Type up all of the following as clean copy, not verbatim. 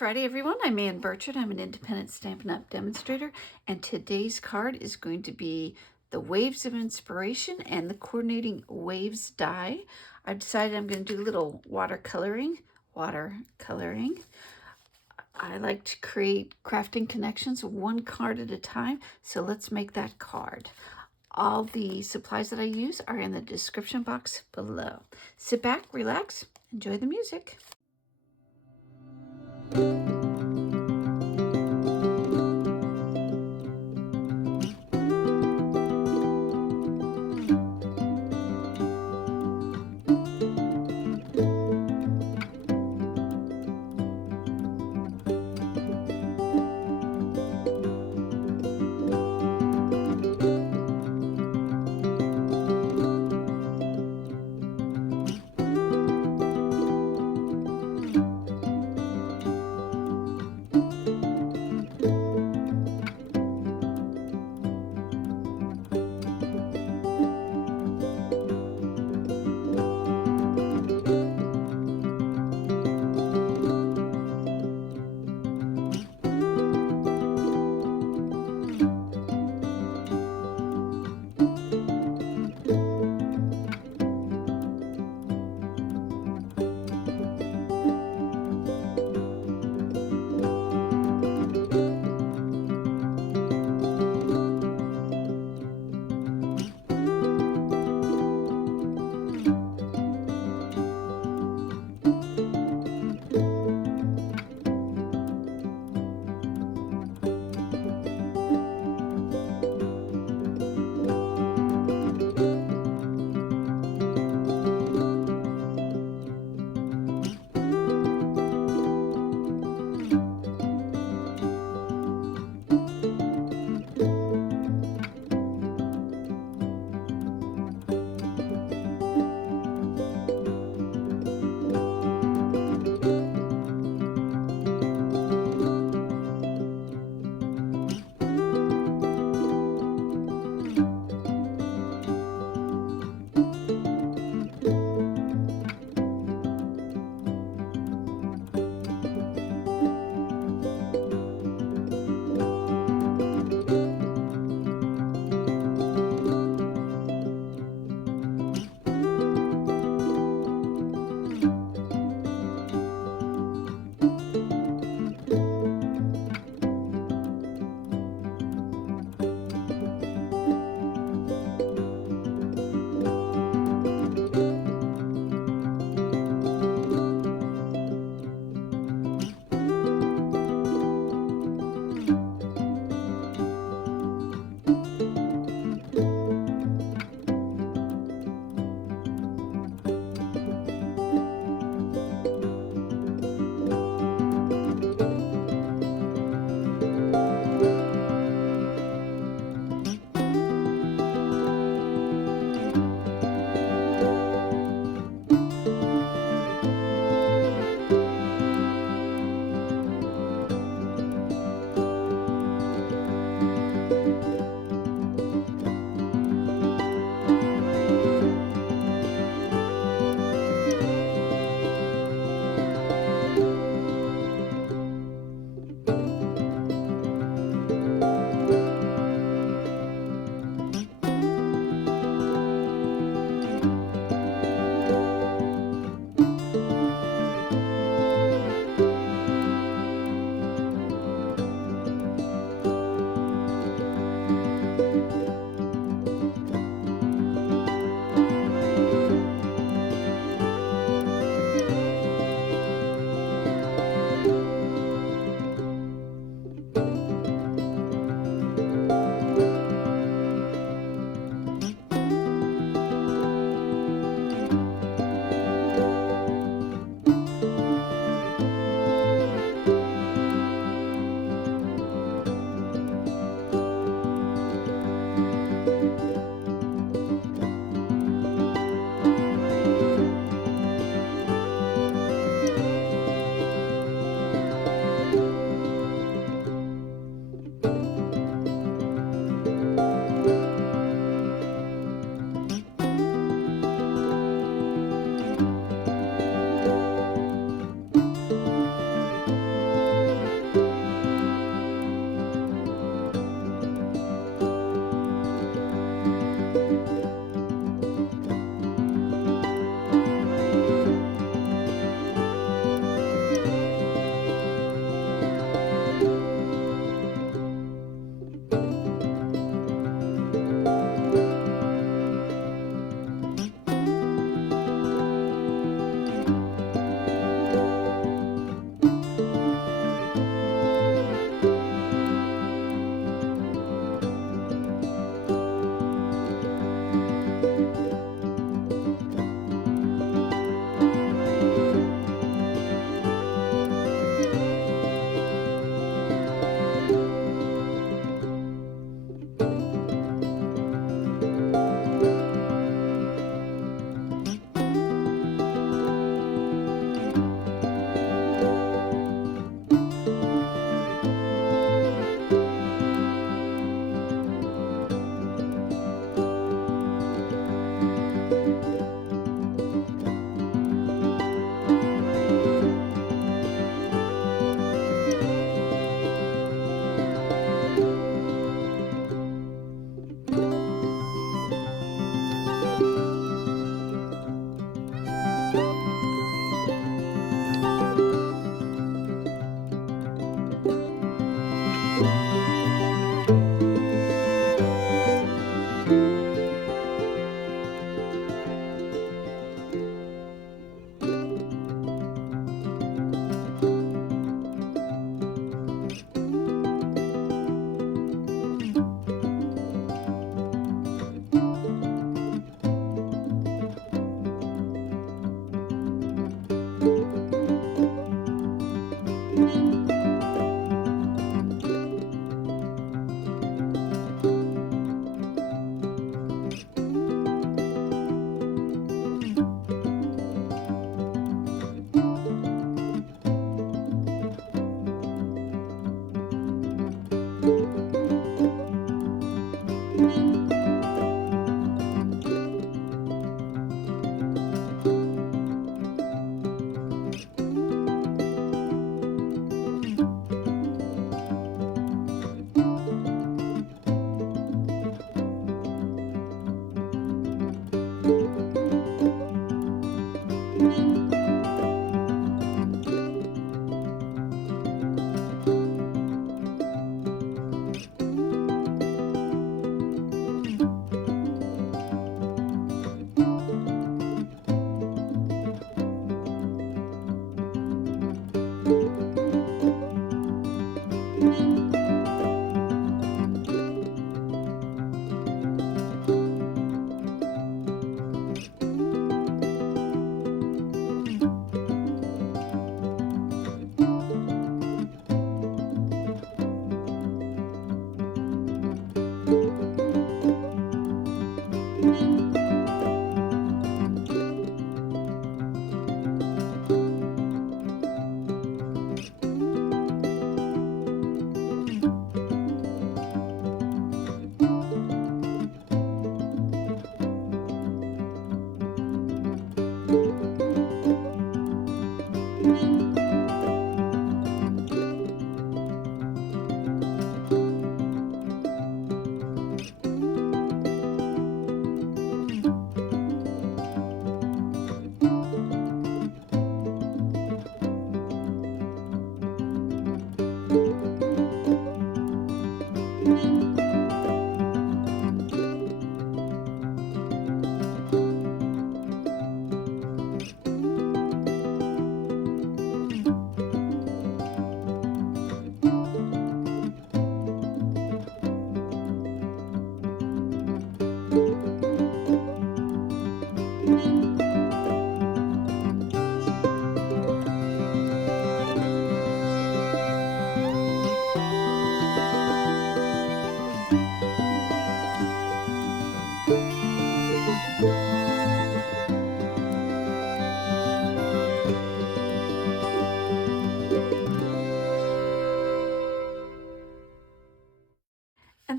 Friday, everyone. I'm Ann Birchard. I'm an independent Stampin' Up! Demonstrator, and today's card is going to be the Waves of Inspiration and the Coordinating Waves die. I've decided I'm going to do a little watercoloring. I like to create crafting connections one card at a time, so let's make that card. All the supplies that I use are in the description box below. Sit back, relax, enjoy the music.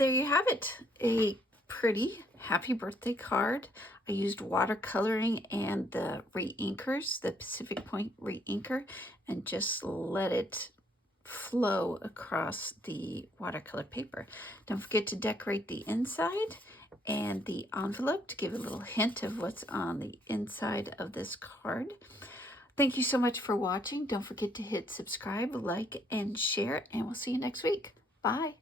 there you have it, a pretty happy birthday card. I used watercoloring and the reinkers, the Pacific Point reinker, and just let it flow across the watercolor paper. Don't forget to decorate the inside and the envelope to give a little hint of what's on the inside of this card. Thank you so much for watching. Don't forget to hit subscribe, like, and share, and we'll see you next week. Bye.